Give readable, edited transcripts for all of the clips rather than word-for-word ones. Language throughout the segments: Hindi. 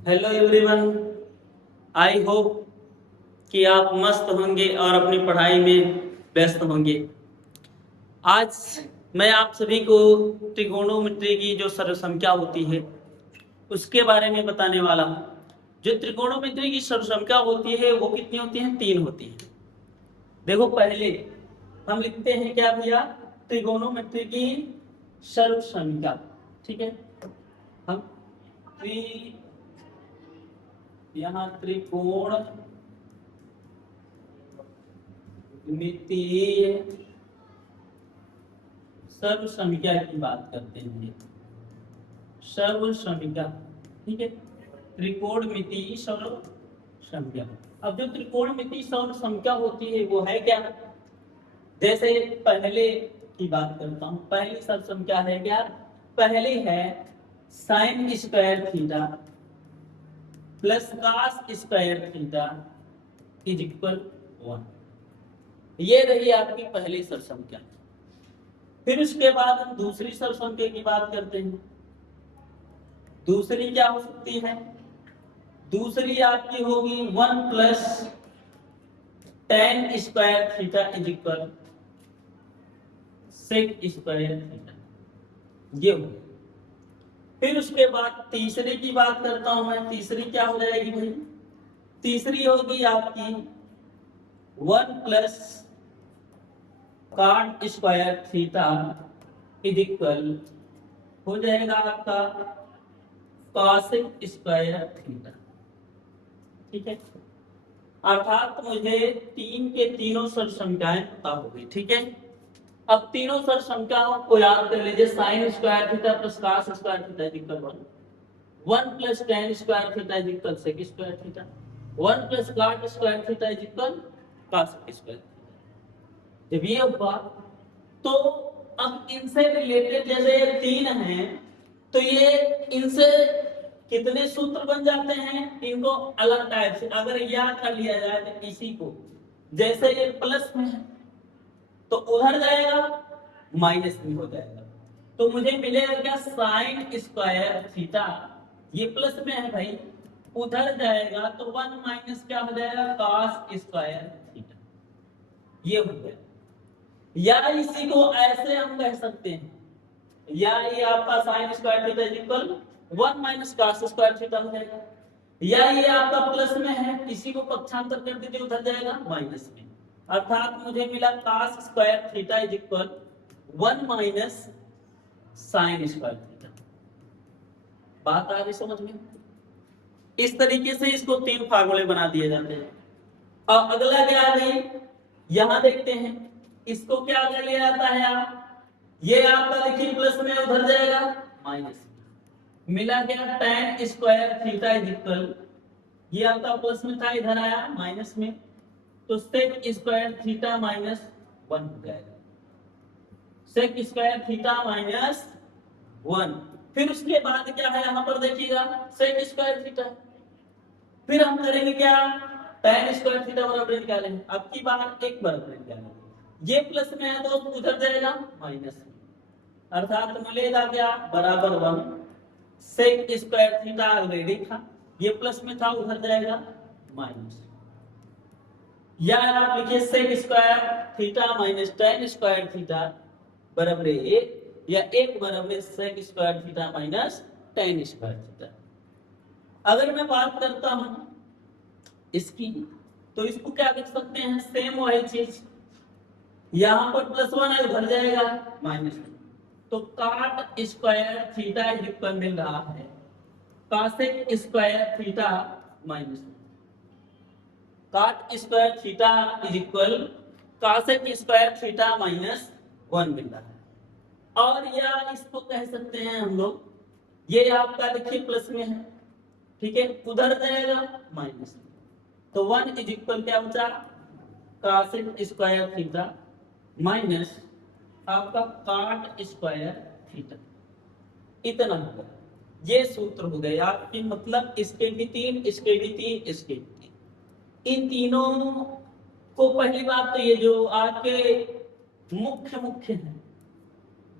Hello everyone. आई होप कि आप मस्त होंगे और अपनी पढ़ाई में व्यस्त होंगे। आज मैं आप सभी को त्रिकोणोमेट्री की जो सर्वसंख्या होती है उसके बारे में बताने वाला हूँ। जो त्रिकोणोमेट्री की सर्वसंख्या होती है वो कितनी होती है? 3 होती है। देखो, पहले हम लिखते हैं क्या भैया? त्रिकोणोमेट्री की सर्वसंख्या। ठीक है, हम त्रि यहाँ त्रिकोण मितीय सर्व संख्या की बात करते हैं। सर्व संख्या, ठीक है, त्रिकोणमितीय सर्व संख्या। अब जो त्रिकोणमितीय सर्व संख्या होती है वो है क्या? जैसे पहले की बात करता हूं। पहली सर्व संख्या है क्या? पहली है sine square theta plus cos square theta is equal 1। ये रही आपकी पहली सर्व संख्या। फिर उसके बाद हम दूसरी सर्व संख्या की बात करते हैं। दूसरी क्या हो सकती है? दूसरी आपकी होगी 1 plus tan square theta is equal sec square theta. ये हो। फिर उसके बाद तीसरी की बात करता हूं मैं। तीसरी क्या हो जाएगी भाई? तीसरी होगी आपकी 1 plus cot square theta is equal हो जाएगा आपका कॉसेक स्क्वायर थीटा। ठीक है, अर्थात मुझे तीन के तीनों सर्व संख्याएं पता हो गई। ठीक है, अब तीनों सर्व संख्याओं को याद कर लीजिए। Sine square theta plus cos square theta is equal 1, 1 plus tan square theta is equal sec square theta, 1 plus cot square theta is equal cos square theta. जब ये हुआ तो अब इनसे रिलेटेड जैसे ये तीन हैं तो ये इनसे कितने सूत्र बन जाते हैं? इनको अलग टाइप से अगर याद कर लिया जाए तो इसी को, जैसे ये प्लस में है तो उधर जाएगा माइनस में हो जाएगा, तो मुझे मिलेगा क्या? Sign square theta. ये प्लस में है भाई, उधर जाएगा तो 1 माइनस क्या हो जाएगा? Cos square theta. ये हो गया। या इसी को ऐसे हम कह सकते हैं, या ये आपका sign square theta is equal 1 minus cos square theta हो जाएगा। या ये आपका प्लस में है, इसी को पक्षांतर कर दीजिए, उधर जाएगा माइनस में। अर्थात मुझे मिला cos square theta is equal 1 minus sign square theta. बात आ गई समझ में? इस तरीके से इसको तीन फार्मूले बना दिए जाते हैं। अब अगला क्या है भाई? यहां देखते हैं इसको क्या कर लिया जाता है। आप ये आपका देखिए प्लस में उधर जाएगा माइनस में। मिला क्या? tan square theta is equal, ये आपका प्लस में था इधर आया माइनस में, तो sec स्क्वायर थीटा माइनस 1 हो जाएगा। sec square theta minus 1। फिर उसके बाद क्या है यहां पर देखिएगा? sec square theta. फिर हम करेंगे क्या? tan स्क्वायर थीटा बराबर निकालेंगे। अब की बार एक बराबर निकालेंगे। ये प्लस में है तो उधर जाएगा माइनस में, अर्थात मिलेगा क्या? बराबर 1। सेक स्क्वायर थीटा ऑलरेडी था, ये प्लस में था, उधर जाएगा माइनस। या आप लिखिए sec square theta minus tan square theta बराबर 1, या 1 बराबर sec square theta minus tan square theta. अगर मैं बात करता हूं इसकी, तो इसको क्या लिख सकते हैं? सेम वही चीज, यहां पर प्लस 1 है, उधर जाएगा माइनस 1। तो cot square theta is equal मिल रहा है cosec square theta minus 1। Cot square theta is equal cosec square theta minus 1 मिल रहा है। और या इसको कह सकते हैं हम लोग, ये आपका देखिए प्लस में है, ठीक है, उधर जाएगा माइनस में, तो 1 इज इक्वल क्या बचा? कासेक स्क्वायर थीटा माइनस आपका काट स्क्वायर थीटा। इतना होगा। ये सूत्र हो गए आपके, मतलब इसके भी तीन, इसके भी तीन, इसके भी तीन। इन तीनों को पहली बात तो ये जो आपके मुख्य मुख्य हैं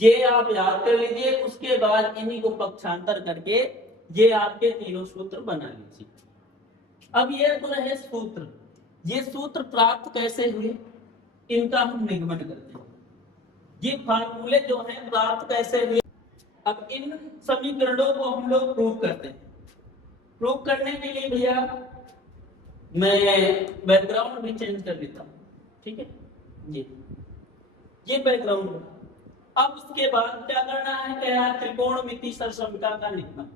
ये आप याद कर लीजिए। उसके बाद इन्हीं को पक्षांतर करके ये आपके तीनों सूत्र बना लीजिए। अब ये तो रहे सूत्र, ये सूत्र प्राप्त कैसे हुए इनका हम निगमन करते हैं। ये फार्मूले जो हैं प्राप्त कैसे हुए, अब इन समीकरणों को हम लोग प्रूव करते हैं। प्रूव करने के लिए भैया मैं बैकग्राउंड भी चेंज कर देता हूँ, ठीक है जी, ये बैकग्राउंड। अब उसके बाद क्या करना है, क्या त्रिकोणमिति सरसमिका का निगमन।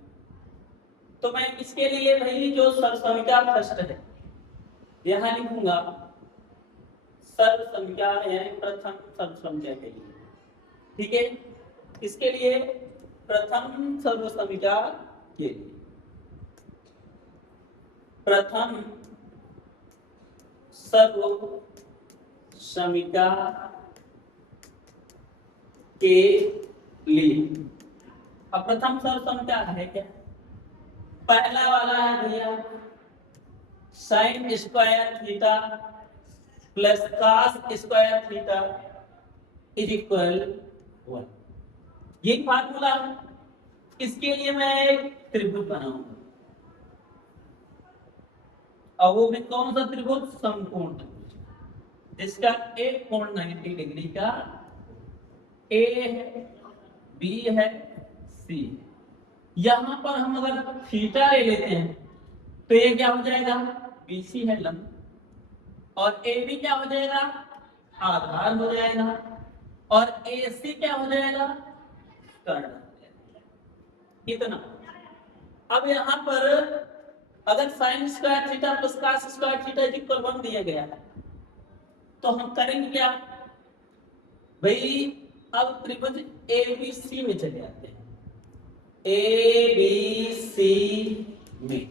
तो मैं इसके लिए भाई जो सरसमिका फर्स्ट है यहां लिखूंगा सरसमिका यानी प्रथम सरसमिका के लिए, ठीक है। इसके लिए प्रथम सर्वसमिका के लिए प्रथम सर्वसमिका के लिए। अब प्रथम सर्वसमिका है क्या, पहला वाला है भैया sign square theta plus cos square theta is equal 1, ये फार्मूला है। इसके लिए मैं एक त्रिभुज बनाऊंगा, और वो भी कौन सा त्रिभुज, समकोण त्रिभुज, जिसका एक कोण 90 डिग्री का ए है, बी है, सी है। यहां पर हम अगर थीटा ले लेते हैं तो ये क्या हो जाएगा, बीसी है लंब, और ए बी क्या हो जाएगा, आधार हो जाएगा, और ए सी क्या हो जाएगा, कर्ण। इतना। अब यहां पर अगर sign square theta plus cos square theta equal 1 दिया गया है तो हम करेंगे क्या भाई, अब त्रिभुज ए बी सी में चले आते हैं। ए बी सी में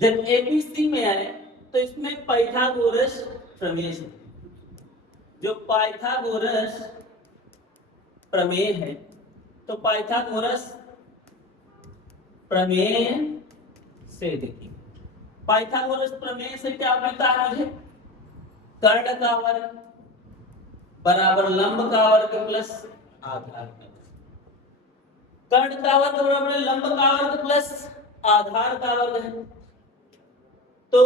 जब ए बी सी में आए तो इसमें पाइथागोरस प्रमेय है। जो पाइथागोरस प्रमेय है, तो पाइथागोरस प्रमेय से देखिए, पाइथागोरस प्रमेय से क्या मिलता है मुझे, कर्ण का वर्ग बराबर लंब का वर्ग प्लस आधार का वर्ग। कर्ण का वर्ग बराबर लंब का वर्ग प्लस आधार का वर्ग है। तो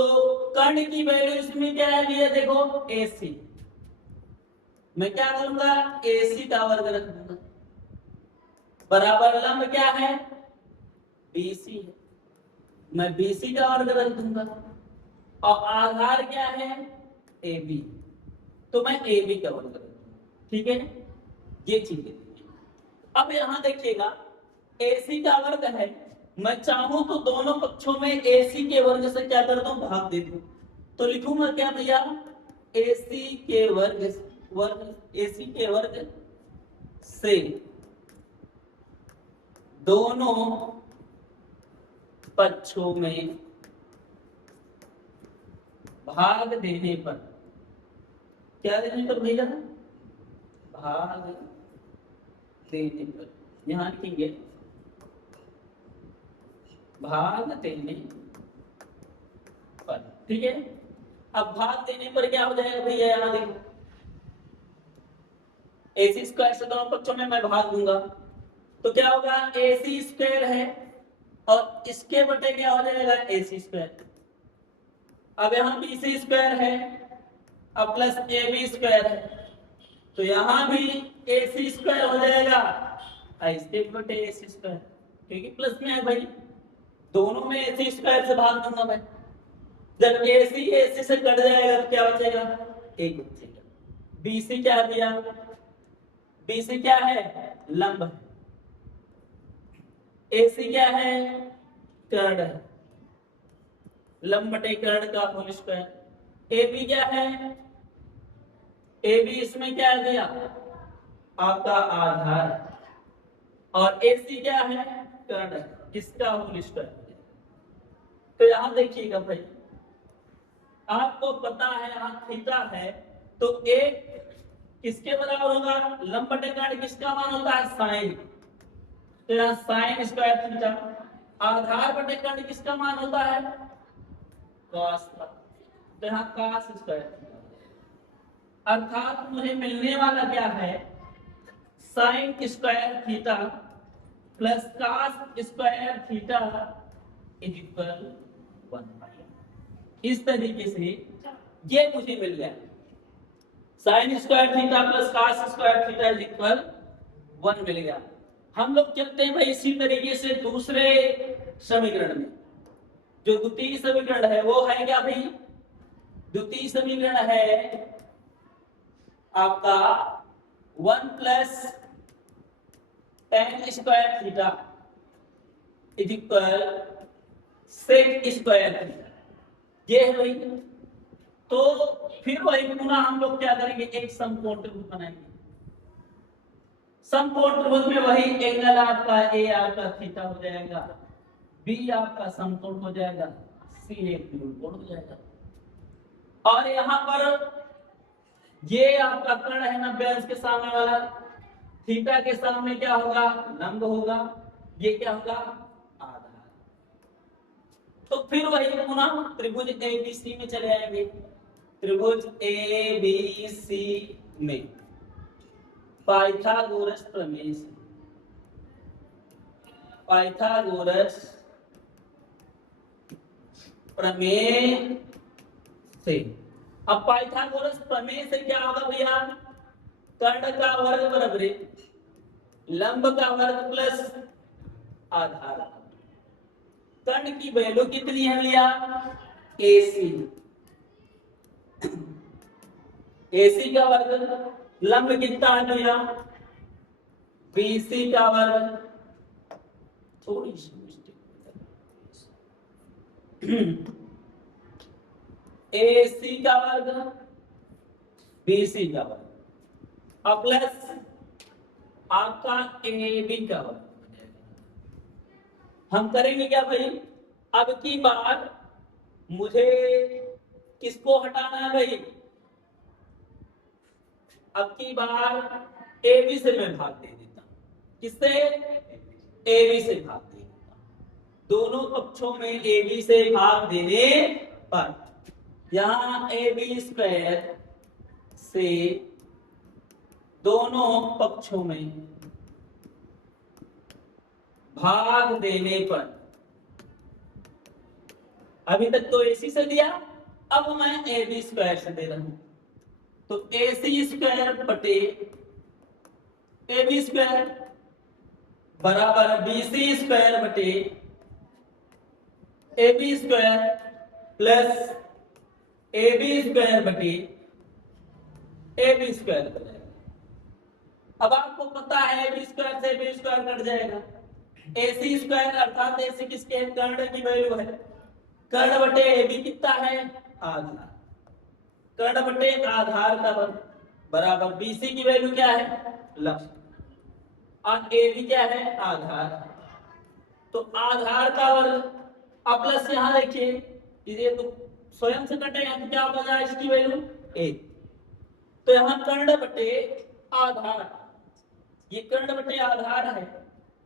कर्ण की वैल्यू इसमें क्या है भैया, देखो AC, मैं क्या करूंगा AC का वर्ग रख दूंगा, बराबर लंब क्या है BC है, मैं BC का वर्ग रख दूंगा, और आधार क्या है AB, तो मैं AB का वर्ग रख दूंगा, ठीक है। ये चीज है। अब यहां देखिएगा AC का वर्ग है, मैं चाहूं तो दोनों पक्षों में AC के वर्ग से क्या कर दूं, भाग दे दूं। तो लिखूंगा क्या भैया, AC के वर्ग AC के वर्ग से दोनों पक्षों में भाग देने पर, क्या देने पर भैया, भाग देने पर, यहां लिखेंगे भाग देने पर, ठीक है। अब भाग देने पर क्या हो जाएगा भैया, यहां देखो AC स्क्वायर से दोनों पक्षों में मैं भाग दूंगा तो क्या होगा, AC स्क्वायर है और इसके बटे क्या हो जाएगा AC स्क्वायर। अब यहाँ BC स्क्वायर है अब प्लस AB स्क्वायर है, तो यहाँ भी AC स्क्वायर हो जाएगा इसके बटे AC स्क्वायर, क्योंकि प्लस में है भाई, दोनों में AC स्क्वायर से भाग दूंगा मैं। जब AC से कट जाएगा तो क्या बचेगा, एक बचेगा। BC क्या है भैया, BC क्या है लंब है, AC क्या है कर्ण है, लंब बटे कर्ण का होल स्क्वायर। AB क्या है, AB इसमें क्या है भैया आपका आधार, और AC क्या है कर्ण है, किसका होल स्क्वायर। तो यहां देखिएगा भाई, आपको पता है यहां थीटा है तो A किसके बराबर होगा, लंब बटे कर्ण किसका मान होता है साइन, तो यहाँ साइन स्क्वायर थीटा, आधार बटे कर्ण किसका मान होता है कॉस का, तो यहाँ कॉस स्क्वायर थीटा। अर्थात मुझे मिलने वाला क्या है sine square theta plus cos square theta is equal 1। इस तरीके से ये मुझे मिल गया, sign square theta plus cos square theta is equal 1 मिल गया। हम लोग चलते हैं भाई इसी तरीके से दूसरे समीकरण में। जो द्वितीय समीकरण है वो है क्या भाई, द्वितीय समीकरण है आपका 1 plus tan square theta is equal sec square theta, ये है भाई। तो फिर वही पुनः हम लोग क्या करेंगे, एक समकोण त्रिभुज बनाएंगे। समकोण त्रिभुज में वही एंगल आपका ए आपका थीटा हो जाएगा, बी आपका समकोण हो जाएगा, सी एक विकोण हो जाएगा। और यहाँ पर ये आपका कर्ण है 90 अंश के सामने वाला, थीटा के सामने क्या होगा, लंब होगा, ये क्या होगा, आधार। तो फिर वही पुनः त्रिभुज एबीसी में चले आएंगे। त्रिभुज एबीसी में पाइथागोरस प्रमेय से, पाइथागोरस प्रमेय से। अब पाइथागोरस प्रमेय से क्या होगा भैया, कर्ण का वर्ग बराबर लंब का वर्ग प्लस आधार। कर्ण की वैल्यू कितनी है भैया, AC, AC का वर्ग, लंब कितना है भैया, BC का वर्ग। थोड़ी सी AC का वर्ग, BC का वर्ग, अब प्लस आपका AB का वर्ग। हम करेंगे क्या भाई, अब की बार मुझे किसको हटाना है भाई, अब की बार AB से मैं भाग दे देता हूं। किससे, AB से भाग दे देता हूं। दोनों पक्षों में AB से भाग देने पर यहां AB स्क्वायर से दोनों पक्षों में भाग देने पर, अभी तक तो AC से दिया, अब मैं AB स्क्वायर से दे रहा हूं। तो AC स्क्वायर बटे AB स्क्वायर बराबर BC स्क्वायर बटे AB square plus AB square बटे AB स्क्वायर हो जाएगा। अब आपको पता है AB स्क्वायर से AB स्क्वायर कट जाएगा, AC स्क्वायर अर्थात AC किसके है, कर्ण की वैल्यू है, कर्ण बटे AB कितना है, आधार, कर्ण बटे आधार का वर्ग बराबर BC की वैल्यू क्या है, लंब, और AB क्या है, आधार। तो आधार का वर्ग, अब प्लस यहां देखिए ये तो स्वयं से कटेगा, तो क्या हो जाएगा इसकी वैल्यू 1। तो यहां कर्ण बटे आधार, ये कर्ण बटे आधार है,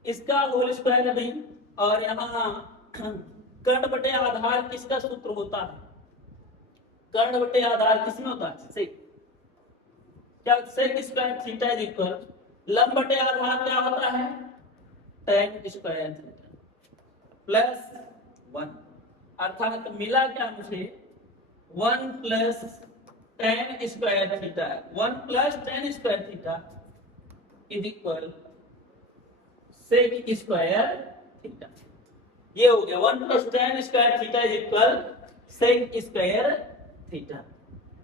इसका होल स्क्वायर है भाई। और यहाँ कर्ण बटे आधार किसका सूत्र होता है, कर्ण बटे आधार किसमें होता है, सेक। क्या sec square theta is equal लंब बटे आधार क्या होता है, tan स्क्वायर थीटा प्लस 1, अर्थात मिला क्या मुझे 1 plus tan square theta, 1 plus tan square theta is equal sec square theta. ये हो गया 1 plus tan square theta is equal sec square theta,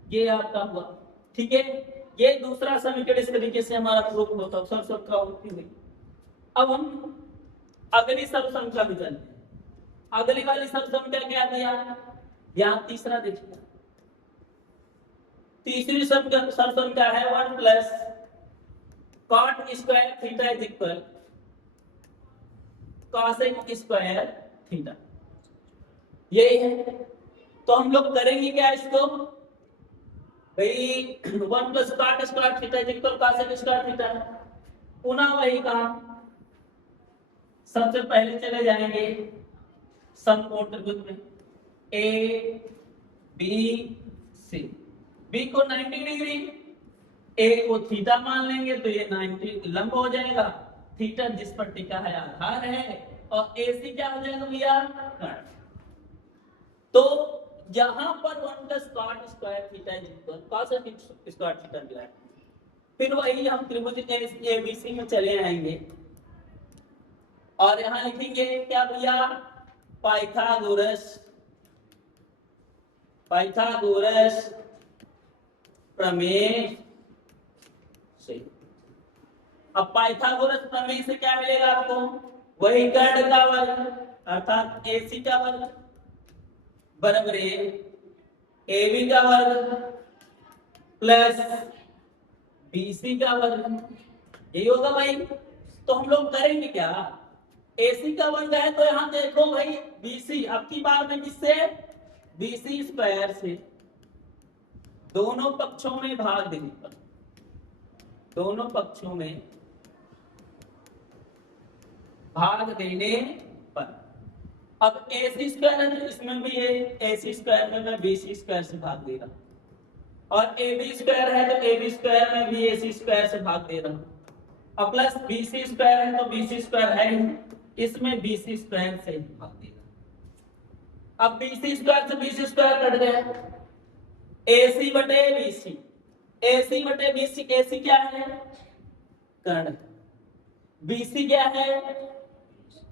ये आपका हुआ। ठीक है, ये दूसरा समीकरण इस तरीके से हमारा प्रूफ होता है, सर्वसंख्या होती हुई। अब हम अगली सर्वसंख्या भी जानते हैं। अगली वाली सर्वसंख्या क्या दिया, यहाँ तीसरा देखिए, तीसरी सर्वसंख्या है 1 plus cot square theta is equal cosec square theta, यही है। तो हम लोग करेंगे क्या इसको भाई, 1 plus cot square theta is equal cosec square theta, पुनः वही काम, सबसे पहले चले जाएंगे समकोण त्रिभुज में ए बी सी, बी को 90 डिग्री, ए को थीटा मान लेंगे तो ये 90 लंब हो जाएगा, थीटा जिस पर टिका है आधार है, और AC क्या हो जाएगा भैया, कर्ण। तो यहां पर 1 plus cot square theta is equal cos square theta मिला है। फिर वही हम त्रिभुज ABC में चले आएंगे और यहां लिखेंगे क्या भैया, पाइथागोरस प्रमेय से। अब पाइथागोरस प्रमेय से क्या मिलेगा आपको, वही कर्ण का वर्ग अर्थात AC का वर्ग बराबर AB का वर्ग प्लस BC का वर्ग, यही होगा भाई। तो हम लोग करेंगे क्या, AC का वर्ग है तो यहां देखो भाई BC, अब की बार में किससे, BC स्क्वायर से दोनों पक्षों में भाग देने पर, दोनों पक्षों में भाग देने पर। अब AC स्क्वायर है तो इसमें भी ये AC स्क्वायर में मैं BC स्क्वायर से भाग दे रहा हूं, और AB स्क्वायर है तो AB स्क्वायर में भी AC स्क्वायर से भाग दे रहा हूं, और प्लस BC स्क्वायर है तो BC स्क्वायर है इसमें BC स्क्वायर से भाग दे रहा हूं। अब BC स्क्वायर से BC स्क्वायर कट गया, AC बटे BC, AC बटे BC, AC क्या है, कर्ण, BC क्या है,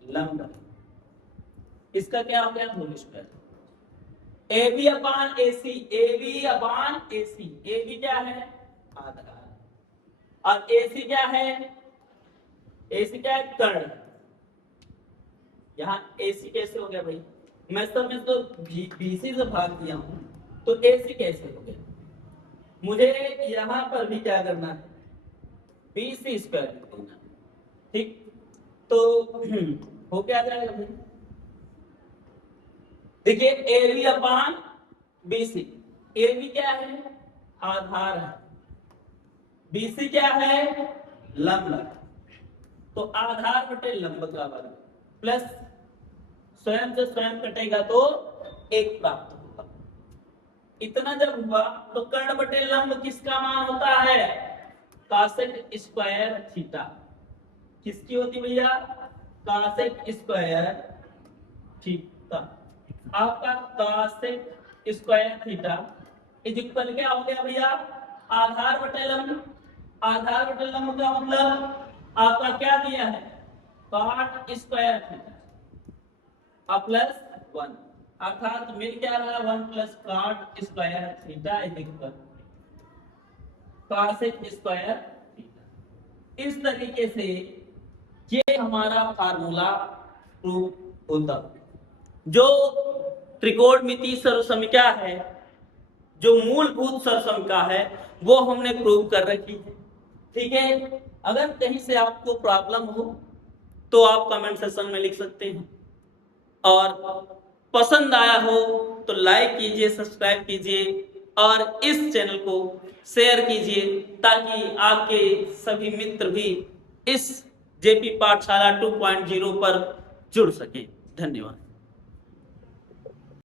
लंब, इसका क्या हो गया, होल स्क्वायर। AB अपान AC, AB अपान AC, AB क्या है, आधार, और AC क्या है, AC क्या है, कर्ण। यहाँ AC कैसे हो गया भाई, मैं सब में तो BC से भाग दिया हूं, तो AC कैसे हो गया, मुझे यहां पर भी क्या करना है, BC स्क्वायर लिखना, ठीक। तो हो क्या जाएगा भाई, देखिए AB अपान BC, AB क्या है, आधार है, BC क्या है, लंब, तो आधार बटे लंब का वर्ग प्लस स्वयं से स्वयं कटेगा तो 1 प्राप्त होगा। इतना जब हुआ तो कर्ण बटे लंब किसका मान होता है, कासेक स्क्वायर थीटा, किसकी होती भैया, कासेक स्क्वायर थीटा। आपका कासेक स्क्वायर थीटा इज इक्वल क्या हो गया भैया, आधार बटे लंब, आधार बटे लंब का मतलब आपका क्या दिया है, कॉट स्क्वायर थीटा प्लस 1, अर्थात मिल क्या रहा, 1 plus cot square theta is equal cosec square theta. इस तरीके से ये हमारा फार्मूला प्रूफ होता है। जो त्रिकोणमितीय सर्वसमिका है, जो मूलभूत सर्वसमिका है, वो हमने प्रूव कर रखी है, ठीक है। अगर कहीं से आपको प्रॉब्लम हो तो आप कमेंट सेक्शन में लिख सकते हैं, और पसंद आया हो तो लाइक कीजिए, सब्सक्राइब कीजिए और इस चैनल को शेयर कीजिए, ताकि आपके सभी मित्र भी इस जेपी पाठशाला 2.0 पर जुड़ सके। धन्यवाद।